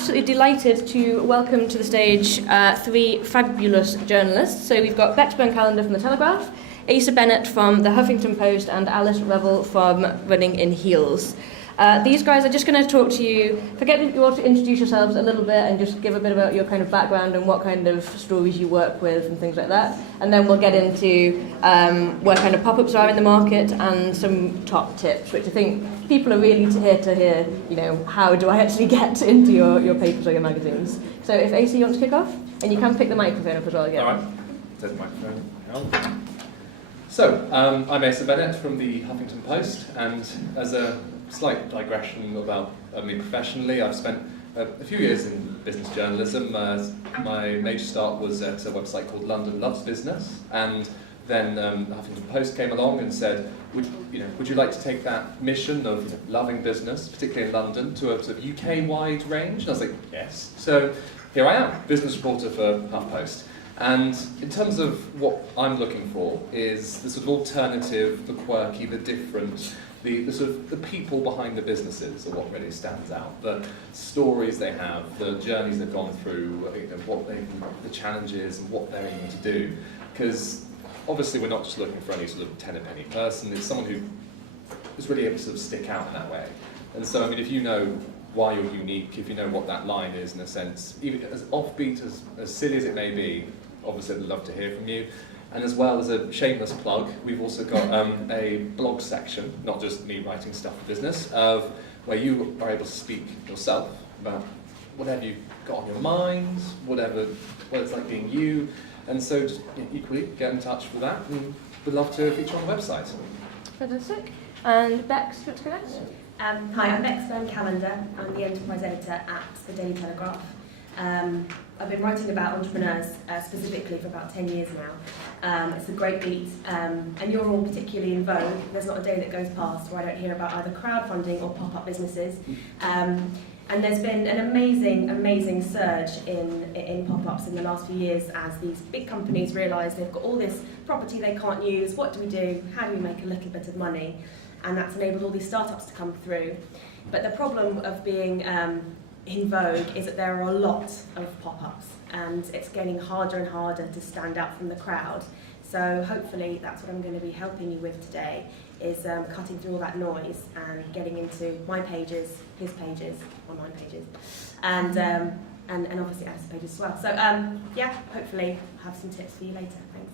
absolutely delighted to welcome to the stage three fabulous journalists. So we've got Becky Burn-Callander from the Telegraph, Bennett from the Huffington Post, and Revel from Running in Heels. These guys are just going to talk to you. Forget you all to introduce yourselves a little bit and just give a bit about your kind of background and what kind of stories you work with and things like that. And then we'll get into where kind of pop-ups are in the market and some top tips, which I think people are really here to hear, you know, how do I actually get into your papers or your magazines. So if AC, you want to kick off? And you can pick the microphone up as well again. All right, take the microphone. So, I'm Asa Bennett from the Huffington Post, and as a slight digression about me professionally, I've spent a few years in business journalism. My major start was at a website called London Loves Business, and then the Huffington Post came along and said, would you like to take that mission of loving business, particularly in London, to a sort of UK-wide range? And I was like, yes. So here I am, business reporter for HuffPost. And in terms of what I'm looking for is the sort of alternative, the quirky, the different, the sort of the people behind the businesses are what really stands out. The stories they have, the journeys they've gone through, the challenges and what they're aiming to do. Because obviously we're not just looking for any sort of ten-a-penny person, it's someone who is really able to sort of stick out in that way. And so, I mean, if you know why you're unique, if you know what that line is in a sense, even as offbeat, as silly as it may be, obviously I'd love to hear from you. And as well as a shameless plug, we've also got a blog section, not just me writing stuff for business, of where you are able to speak yourself about whatever you've got on your mind, what it's like being you. And so just equally get in touch with that, and we'd love to feature on the website. Fantastic. And Bex, do you want to go next? Hi, I'm Becky Burn-Callander. I'm the enterprise editor at the Daily Telegraph. I've been writing about entrepreneurs specifically for about 10 years now. It's a great beat, and you're all particularly in vogue. There's not a day that goes past where I don't hear about either crowdfunding or pop-up businesses. And there's been an amazing surge in pop-ups in the last few years as these big companies realise they've got all this property they can't use. What do we do? How do we make a little bit of money? And that's enabled all these startups to come through. But the problem of being in vogue is that there are a lot of pop-ups, and it's getting harder and harder to stand out from the crowd. So hopefully that's what I'm going to be helping you with today, is cutting through all that noise and getting into my pages, his pages, online pages, and obviously Alice's pages as well. So yeah, hopefully I'll have some tips for you later. Thanks.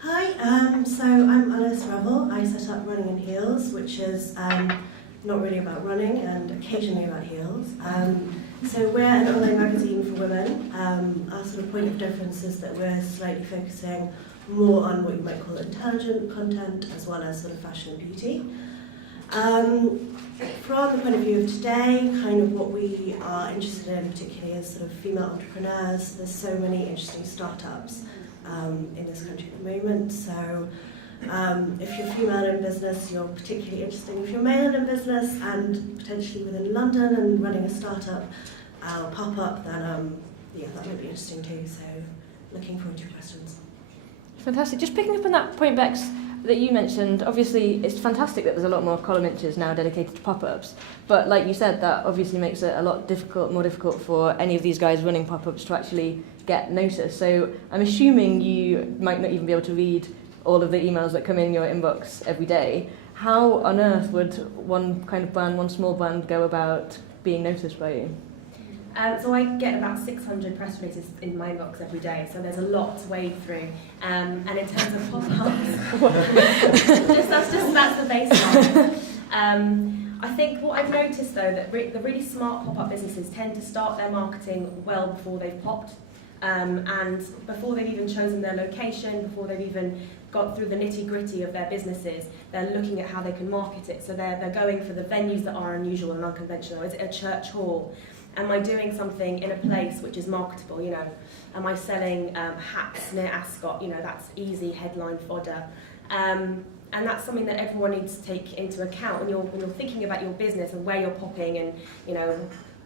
Hi, so I'm Alice Revel. I set up Running in Heels, which is not really about running and occasionally about heels. So we're an online magazine for women. Our sort of point of difference is that we're slightly focusing more on what you might call intelligent content, as well as sort of fashion and beauty. From the point of view of today, kind of what we are interested in particularly is sort of female entrepreneurs. There's so many interesting startups in this country at the moment. So if you're female in business, you're particularly interesting. If you're male in business and potentially within London and running a startup or pop-up, then yeah, that might be interesting too. So looking forward to your questions. Fantastic. Just picking up on that point, Bex, that you mentioned, obviously it's fantastic that there's a lot more column inches now dedicated to pop-ups, but like you said, that obviously makes it a lot more difficult for any of these guys running pop-ups to actually get noticed. So I'm assuming you might not even be able to read all of the emails that come in your inbox every day. How on earth would one kind of brand, one small brand, go about being noticed by you? So I get about 600 press releases in my inbox every day, so there's a lot to wade through. And in terms of pop-ups, that's the baseline. I think what I've noticed though, that the really smart pop-up businesses tend to start their marketing well before they've popped. And before they've even chosen their location, before they've even got through the nitty-gritty of their businesses, they're looking at how they can market it. So they're going for the venues that are unusual and unconventional. Is it a church hall? Am I doing something in a place which is marketable? You know, am I selling hats near Ascot? You know, that's easy headline fodder. And that's something that everyone needs to take into account when you're thinking about your business and where you're popping and, you know,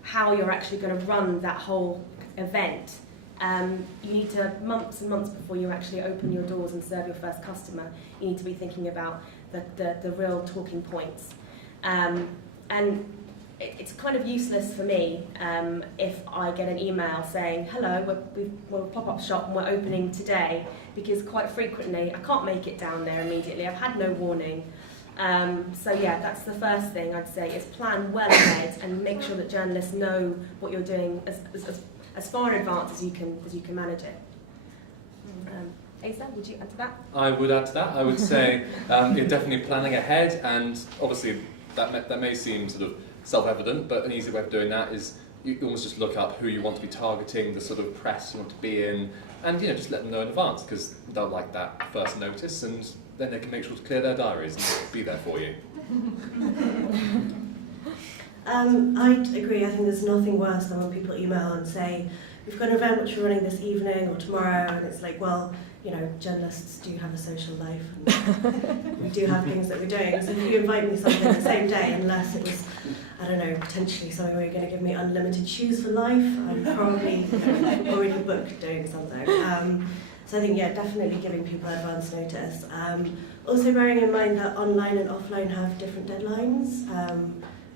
how you're actually going to run that whole event. You need to, months and months before you actually open your doors and serve your first customer, you need to be thinking about the real talking points. And it's kind of useless for me if I get an email saying, hello, we're a pop-up shop and we're opening today, because quite frequently I can't make it down there immediately. I've had no warning. So yeah, that's the first thing I'd say, is plan well ahead and make sure that journalists know what you're doing as far in advance as you can manage it. Asa, would you add to that? I would add to that. I would say you're definitely planning ahead, and obviously that may seem sort of self-evident, but an easy way of doing that is you almost just look up who you want to be targeting, the sort of press you want to be in, and just let them know in advance, because they'll like that first notice, and then they can make sure to clear their diaries and be there for you. I'd agree. I think there's nothing worse than when people email and say, we've got an event which we're running this evening or tomorrow, and it's like, well, journalists do have a social life, and we do have things that we're doing. So if you invite me something the same day, unless it was, I don't know, potentially something where you're going to give me unlimited shoes for life, I'm probably already booked doing something. So I think, yeah, definitely giving people advance notice. Also bearing in mind that online and offline have different deadlines.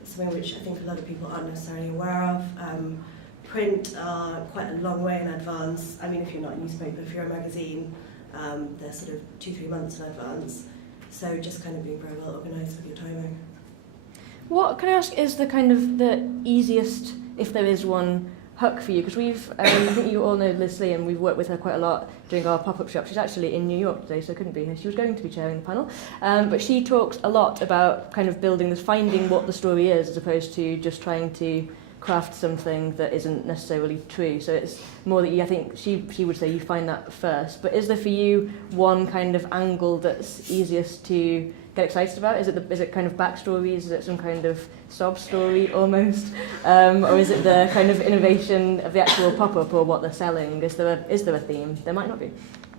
It's something which I think a lot of people aren't necessarily aware of. Print are quite a long way in advance. I mean, if you're not a newspaper, if you're a magazine, they're sort of 2-3 months in advance. So just kind of being very well organised with your timing. What, can I ask, is the easiest, if there is one, hook for you? Because I think you all know Liz Lee, and we've worked with her quite a lot during our pop-up shop. She's actually in New York today, so couldn't be here. She was going to be chairing the panel. But she talks a lot about kind of building this, finding what the story is, as opposed to just trying to craft something that isn't necessarily true. So it's more that I think she would say you find that first. But is there for you one kind of angle that's easiest to get excited about? Is it kind of backstories? Is it some kind of sob story almost? Or is it the kind of innovation of the actual pop-up or what they're selling? Is there a theme? There might not be.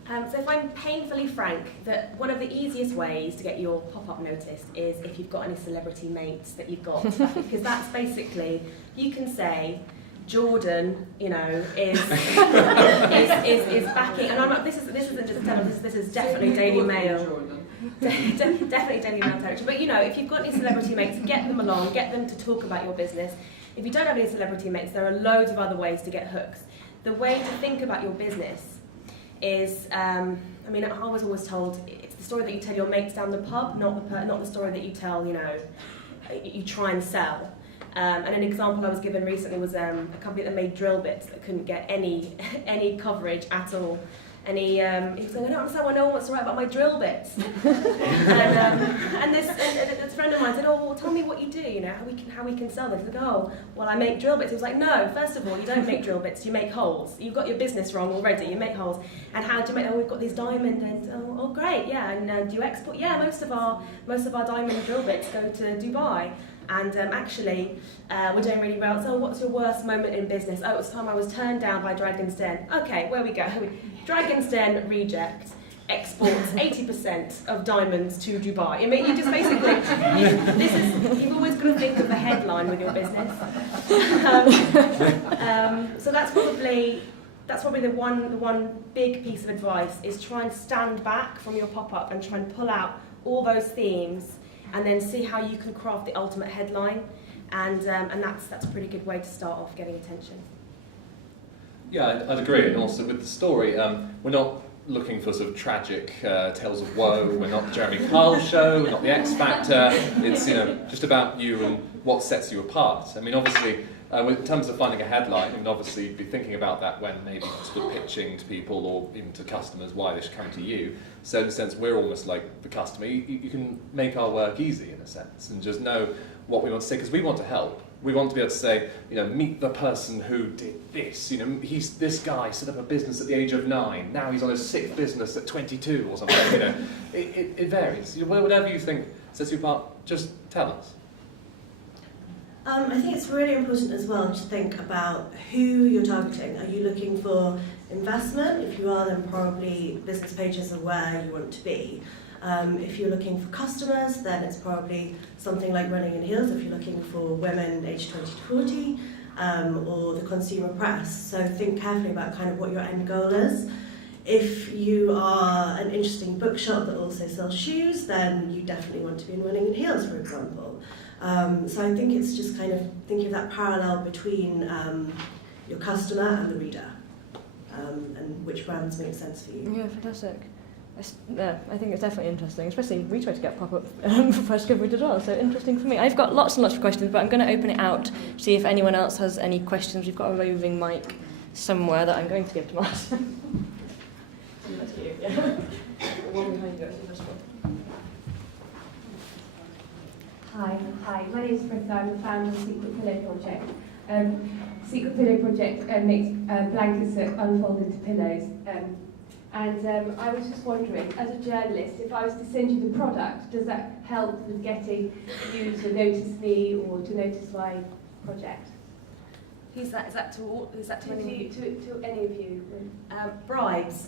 So if I'm painfully frank, that one of the easiest ways to get your pop-up noticed is if you've got any celebrity mates that you've got, because that's basically, you can say, Jordan, is backing, and I'm not, this isn't just Telegraph, this is definitely Daily Mail. Definitely Daily Mail territory. But if you've got any celebrity mates, get them along, get them to talk about your business. If you don't have any celebrity mates, there are loads of other ways to get hooks. The way to think about your business is, I was always told it's the story that you tell your mates down the pub, not the story that you tell, you try and sell. And an example I was given recently was a company that made drill bits that couldn't get any coverage at all. And he was saying, I don't understand why no one wants to write about my drill bits. and this friend of mine said, oh, well, tell me what you do, how we can sell this. He's like, oh, well, I make drill bits. He was like, no, first of all, you don't make drill bits, you make holes. You've got your business wrong already, you make holes. And how do you make, we've got these diamond, and oh great, yeah, and do you export? Yeah, most of our diamond drill bits go to Dubai. And actually, we're doing really well. So what's your worst moment in business? Oh, it was the time I was turned down by Dragon's Den. Okay, where we go. Dragon's Den reject exports 80% of diamonds to Dubai. I mean, you just basically, you've always got to think of the headline with your business. So that's probably the one big piece of advice, is try and stand back from your pop-up and try and pull out all those themes, and then see how you can craft the ultimate headline, and that's a pretty good way to start off getting attention. Yeah, I'd agree, and also with the story, we're not looking for sort of tragic tales of woe. We're not the Jeremy Kyle show. We're not the X Factor. It's just about you and what sets you apart. I mean, obviously, in terms of finding a headline, you can obviously be thinking about that when maybe sort of pitching to people or even to customers why they should come to you. So in a sense, we're almost like the customer. You can make our work easy in a sense and just know what we want to say, because we want to help. We want to be able to say, meet the person who did this. This guy set up a business at the age of 9. Now he's on his 6th business at 22 or something. It varies. Whatever you think sets you apart, just tell us. I think it's really important as well to think about who you're targeting. Are you looking for investment? If you are, then probably business pages are where you want to be. If you're looking for customers, then it's probably something like Running in Heels if you're looking for women aged 20 to 40, or the consumer press. So think carefully about kind of what your end goal is. if you are an interesting bookshop that also sells shoes, then you definitely want to be in Running in Heels, for example. So I think it's just kind of thinking of that parallel between your customer and the reader, and which brands make sense for you. Yeah, fantastic. I think it's definitely interesting, especially we try to get pop-up press coverage as well, so interesting for me. I've got lots and lots of questions, but I'm going to open it out to see if anyone else has any questions. We've got a roving mic somewhere that I'm going to give to Martin. That's you, yeah. One behind you, actually, first one. Hi. My name is Britta. I'm the founder of the Secret Pillow Project. Secret Pillow Project makes blankets that unfold into pillows. And I was just wondering, as a journalist, if I was to send you the product, does that help with getting you to notice me or to notice my project? Who's that? Is that to all? Is that to any? To any of you? Bribes.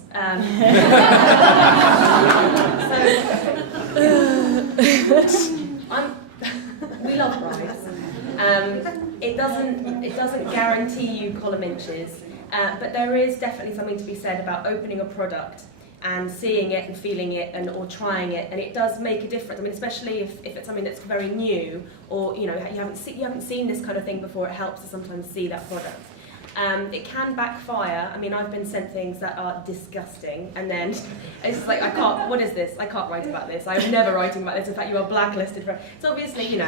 We love bribes. It doesn't guarantee you column inches, but there is definitely something to be said about opening a product and seeing it and feeling it or trying it, and it does make a difference. I mean, especially if it's something that's very new, or you haven't seen this kind of thing before. It helps to sometimes see that product. It can backfire. I mean, I've been sent things that are disgusting, and then it's just like, what is this? I can't write about this. I'm never writing about this. In fact, you are blacklisted for it. So obviously, it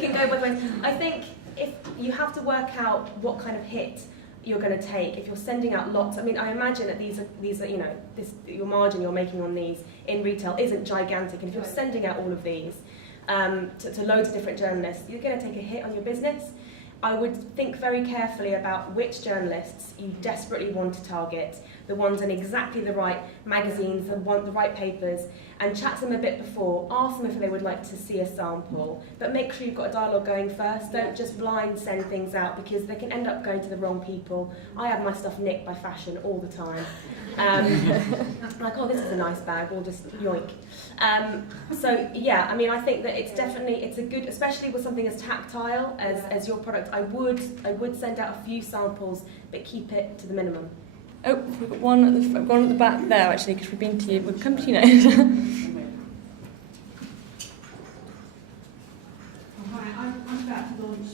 can go both ways. I think if you have to work out what kind of hit you're going to take, if you're sending out lots. I mean, I imagine that these are your margin you're making on these in retail isn't gigantic, and if you're sending out all of these to loads of different journalists, you're going to take a hit on your business. I would think very carefully about which journalists you desperately want to target, the ones in exactly the right magazines, the right papers, and chat to them a bit before. Ask them if they would like to see a sample, but make sure you've got a dialogue going first. Don't just blind send things out, because they can end up going to the wrong people. I have my stuff nicked by fashion all the time. Like, oh, this is a nice bag, we'll just yoink. So yeah, I mean, I think that it's a good, especially with something as tactile as your product. I would send out a few samples, but keep it to the minimum. Oh, we've got one at the back there, actually, because we've come to you now. Hi, I'm about to launch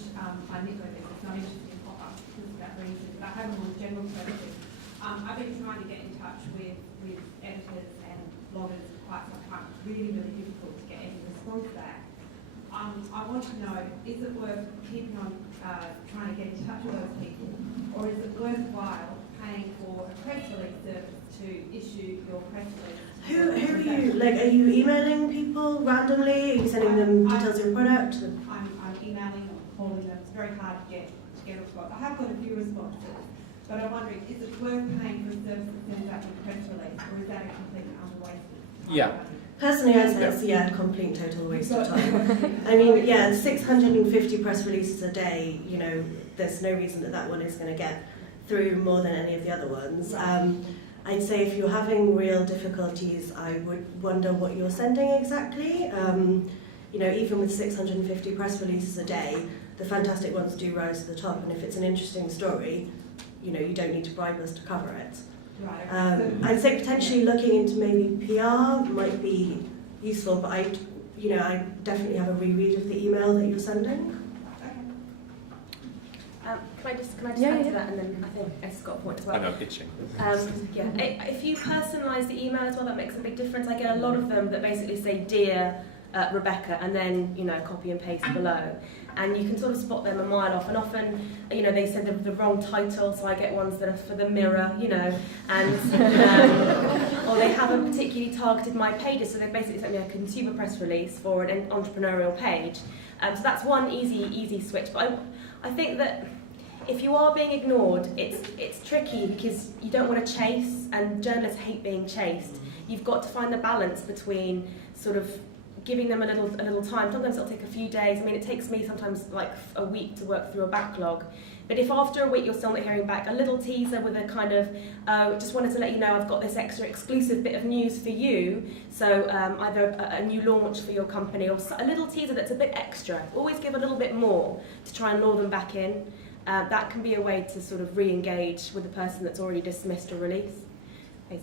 my network business. I'm interested in pop-up for that reason, but I have a more general question. I've been trying to get in touch with editors and bloggers for quite some time. It's really, really difficult to get any response back. I want to know, is it worth keeping on trying to get in touch with those people, or is it worthwhile paying for a press release service to issue your press release? Who are you, are you emailing people randomly? Are you sending them details of your product? I'm emailing or calling them. It's very hard to get a response. I have got a few responses, but I'm wondering, is it worth paying for a service that sends out your press release, or is that a complete underwasted? Yeah. Personally, I'd say it's a complete total waste of time. I mean, 650 press releases a day, there's no reason that one is going to get through more than any of the other ones. I'd say if you're having real difficulties, I would wonder what you're sending exactly. Even with 650 press releases a day, the fantastic ones do rise to the top, and if it's an interesting story, you don't need to bribe us to cover it. Right. I'd say potentially looking into maybe PR might be useful, but I definitely have a reread of the email that you're sending. Can I just add to that, and then I think Ed's got a point as well. I know, itching. If you personalise the email as well, that makes a big difference. I get a lot of them that basically say "Dear Rebecca," and then copy and paste below, and you can sort of spot them a mile off. And often, they send the wrong title, so I get ones that are for the Mirror, and or they haven't particularly targeted my pages, so they basically sent me a consumer press release for an entrepreneurial page. So that's one easy switch. But I think that if you are being ignored, it's tricky, because you don't want to chase, and journalists hate being chased. You've got to find the balance between sort of giving them a little time. Sometimes it'll take a few days. I mean, it takes me sometimes like a week to work through a backlog. But if after a week you're still not hearing back, a little teaser with a kind of, just wanted to let you know I've got this extra exclusive bit of news for you. So either a new launch for your company, or a little teaser that's a bit extra. Always give a little bit more to try and lure them back in. that can be a way to sort of re-engage with the person that's already dismissed a release. Asa?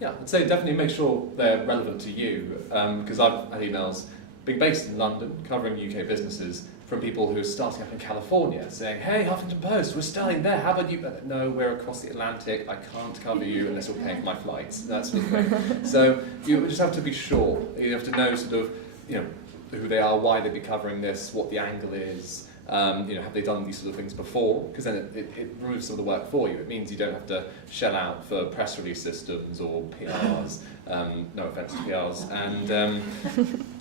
Yeah, I'd say definitely make sure they're relevant to you, because I've had emails being based in London, covering UK businesses, from people who are starting up in California, saying, hey, Huffington Post, we're starting there, how about you? No, we're across the Atlantic, I can't cover you unless you're paying for my flights, that sort of thing. So you just have to be sure, you have to know sort of, who they are, why they'd be covering this, what the angle is, have they done these sort of things before? Because then it removes some of the work for you. It means you don't have to shell out for press release systems or PRs, no offence to PRs, and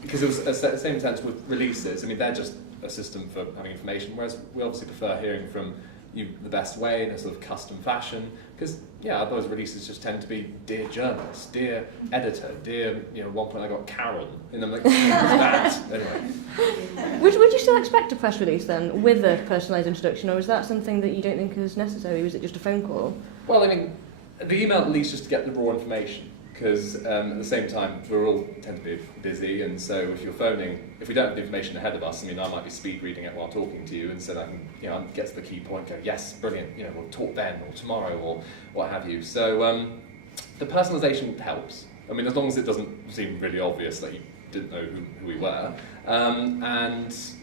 because it was the same sense with releases. I mean, they're just a system for having information, whereas we obviously prefer hearing from you the best way in a sort of custom fashion, because otherwise releases just tend to be dear journalist, dear editor, dear, at one point I got Karen, and I'm like, that, anyway. Would you still expect a press release then, with a personalised introduction, or is that something that you don't think is necessary? Was it just a phone call? Well, I mean, the email at least just to get the raw information, because at the same time, we all tend to be busy, and so if you're phoning, if we don't have the information ahead of us, I mean, I might be speed reading it while talking to you, and so that can, get to the key point, go, yes, brilliant, we'll talk then, or tomorrow, or what have you. So the personalisation helps. I mean, as long as it doesn't seem really obvious that you didn't know who we were, and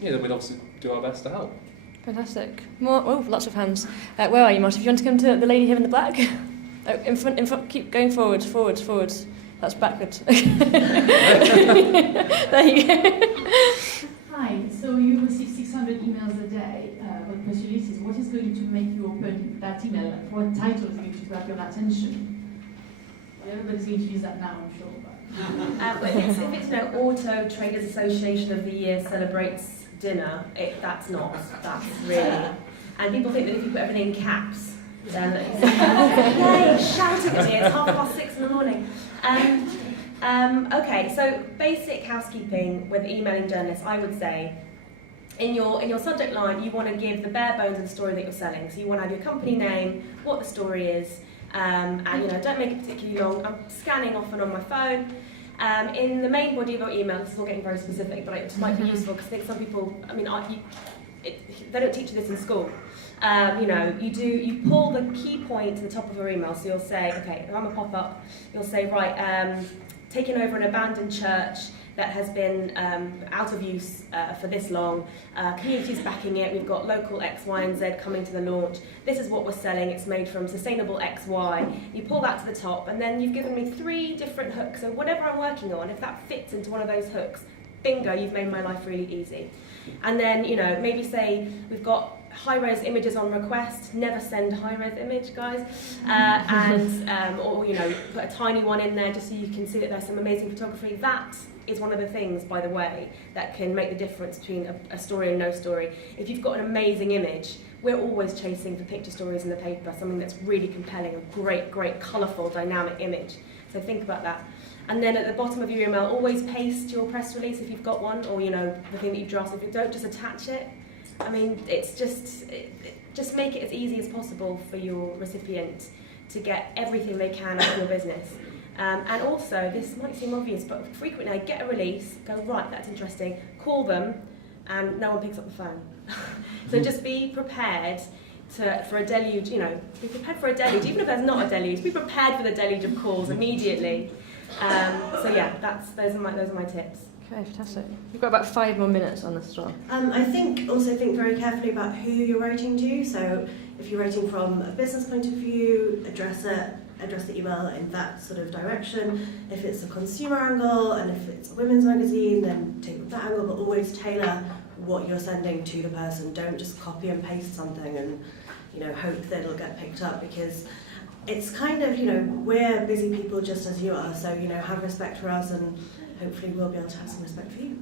then we'd obviously do our best to help. Fantastic. Lots of hands. Where are you, Martin? If you want to come to the lady here in the black. Oh, in front, keep going forwards. That's backwards. There you go. Hi, so you receive 600 emails a day with press releases. What is going to make you open that email? What title is going to grab your attention? Everybody's going to use that now, I'm sure. But if it's Auto Traders Association of the Year celebrates dinner, that's really... And people think that if you put everything in caps, then yay, shouting at me, it's 6:30 in the morning. Okay, so basic housekeeping with emailing journalists, I would say, in your subject line, you want to give the bare bones of the story that you're selling. So you want to have your company name, what the story is, and don't make it particularly long. I'm scanning often on my phone. In the main body of your email, this is all getting very specific, but it might be useful because I think some people, they don't teach you this in school. You pull the key point to the top of your email. So you'll say, okay, if I'm a pop-up, you'll say, right, taking over an abandoned church that has been out of use for this long. Community's backing it. We've got local X, Y, and Z coming to the launch. This is what we're selling. It's made from sustainable X, Y. You pull that to the top, and then you've given me 3 different hooks. So whatever I'm working on, if that fits into one of those hooks, bingo, you've made my life really easy. And then, maybe say we've got high-res images on request. Never send high-res image, guys. Or put a tiny one in there just so you can see that there's some amazing photography. That is one of the things, by the way, that can make the difference between a story and no story. If you've got an amazing image, we're always chasing for picture stories in the paper, something that's really compelling, a great, colourful, dynamic image. So think about that. And then at the bottom of your email, always paste your press release if you've got one, or the thing that you've drafted. If you don't, just attach it. I mean, it's just make it as easy as possible for your recipient to get everything they can out of your business. And also, this might seem obvious, but frequently I get a release, go, right, that's interesting, call them, and no one picks up the phone. So just be prepared for a deluge, be prepared for a deluge. Even if there's not a deluge, be prepared for the deluge of calls immediately. Those are my tips. Okay, fantastic. We've got about 5 more minutes on this as well. I think very carefully about who you're writing to. So if you're writing from a business point of view, address the email in that sort of direction. If it's a consumer angle and if it's a women's magazine, then take that angle, but always tailor what you're sending to the person. Don't just copy and paste something and hope that it'll get picked up, because it's kind of, we're busy people just as you are, so have respect for us, and hopefully we'll be able to have some respect for you.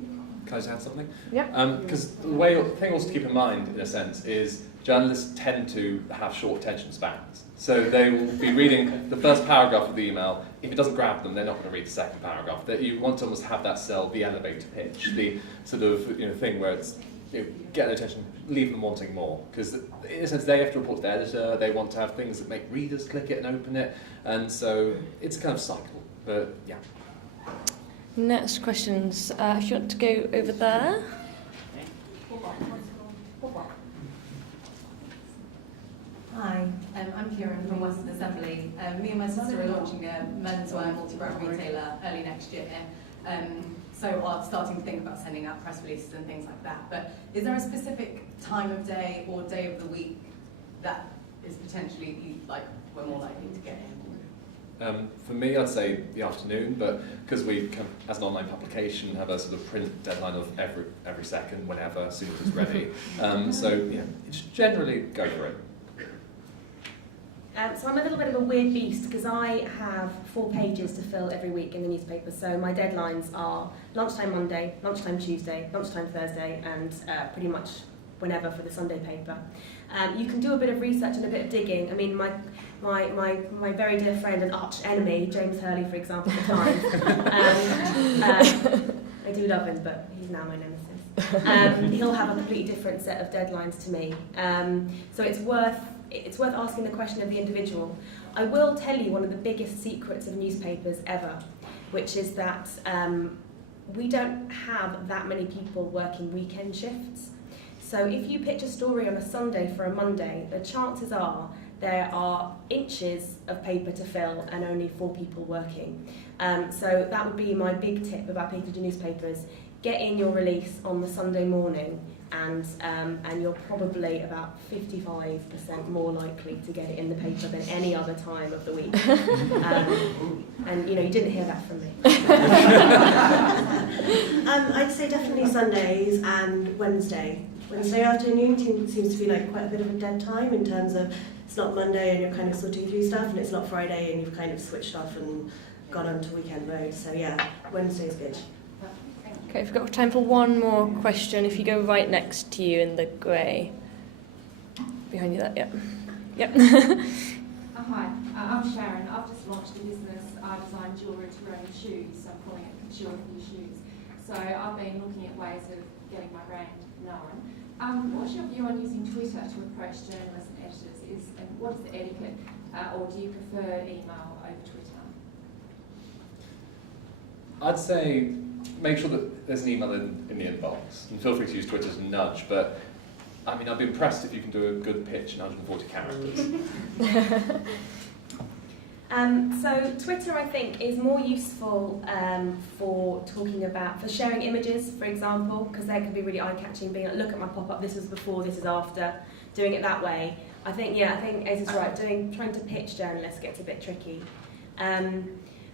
Can I just add something? Yeah. Because the thing also to keep in mind, in a sense, is journalists tend to have short attention spans. So they will be reading the first paragraph of the email. If it doesn't grab them, they're not going to read the second paragraph. That you want to almost have that sell the elevator pitch, the sort of thing where it's get their attention, leave them wanting more. Because in a sense, they have to report to the editor. They want to have things that make readers click it and open it, and so it's a kind of cycle. But yeah. Next questions. If you want to go over there. Hi, I'm Kieran from Western Assembly. Me and my sister are launching a menswear multi-brand retailer early next year. So we're starting to think about sending out press releases and things like that. But is there a specific time of day or day of the week that is potentially like we're more likely to get in? For me, I'd say the afternoon, but because we, as an online publication, have a sort of print deadline of every second, whenever, as soon as it's ready. So yeah, it's generally go for it. So I'm a little bit of a weird beast because I have 4 pages to fill every week in the newspaper. So my deadlines are lunchtime Monday, lunchtime Tuesday, lunchtime Thursday, and pretty much whenever for the Sunday paper. You can do a bit of research and a bit of digging. I mean, my very dear friend and arch enemy, James Hurley, for example, at the time. I do love him, but he's now my nemesis. He'll have a completely different set of deadlines to me. So it's worth asking the question of the individual. I will tell you one of the biggest secrets of newspapers ever, which is that we don't have that many people working weekend shifts. So if you pitch a story on a Sunday for a Monday, the chances are there are inches of paper to fill and only 4 people working. So that would be my big tip about pitching to newspapers. Get in your release on the Sunday morning, and you're probably about 55% more likely to get it in the paper than any other time of the week. And you didn't hear that from me. I'd say definitely Sundays and Wednesday. Wednesday afternoon seems to be like quite a bit of a dead time in terms of it's not Monday and you're kind of sorting through stuff, and it's not Friday and you've kind of switched off and gone on to weekend mode. So yeah, Wednesday's good. Okay, we've got time for one more question. If you go right next to you in the grey. Behind you there, yep. Hi, I'm Sharon. I've just launched a business. I design jewellery to wear in shoes, so I'm calling it Couture for Your Shoes. So I've been looking at ways of getting my brand known. What's your view on using Twitter to approach journalists and editors? And what is the etiquette, or do you prefer email over Twitter? I'd say make sure that there's an email in the inbox, and feel free to use Twitter as a nudge, but I mean, I'd be impressed if you can do a good pitch in 140 characters. So Twitter, I think, is more useful for sharing images, for example, because they can be really eye-catching, being like, look at my pop-up, this is before, this is after, doing it that way. I think Ace is right, trying to pitch journalists gets a bit tricky.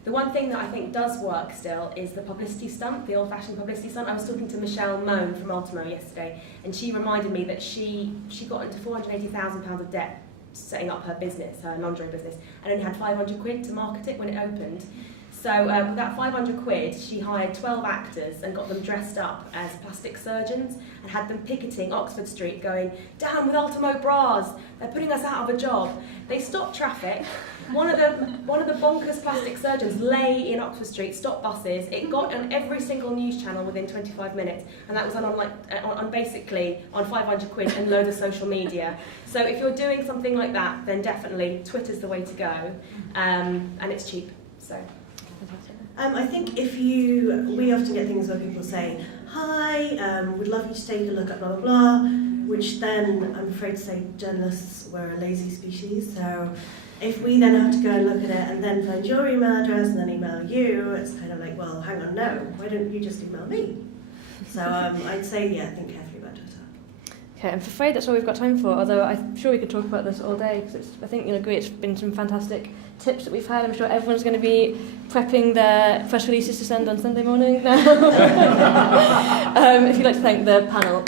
The one thing that I think does work still is the publicity stunt, the old-fashioned publicity stunt. I was talking to Michelle Moan from Ultimo yesterday, and she reminded me that she got into £480,000 of debt setting up her business, her lingerie business, and only had 500 quid to market it when it opened. So with that 500 quid, she hired 12 actors and got them dressed up as plastic surgeons and had them picketing Oxford Street going, down with Ultimo bras, they're putting us out of a job. They stopped traffic. One of the bonkers plastic surgeons lay in Oxford Street, stopped buses. It got on every single news channel within 25 minutes, and that was on basically on 500 quid and loads of social media. So if you're doing something like that, then definitely Twitter's the way to go, and it's cheap. So. I think we often get things where people say, hi, would love you to take a look at blah, blah, blah, which then, I'm afraid to say, journalists were a lazy species, so if we then have to go and look at it and then find your email address and then email you, it's kind of like, well, hang on, no, why don't you just email me? So I'd say, think carefully about Twitter. Okay, I'm afraid that's all we've got time for, although I'm sure we could talk about this all day, because I think, it's been some fantastic tips that we've had. I'm sure everyone's going to be prepping their press releases to send on Sunday morning now. If you'd like to thank the panel.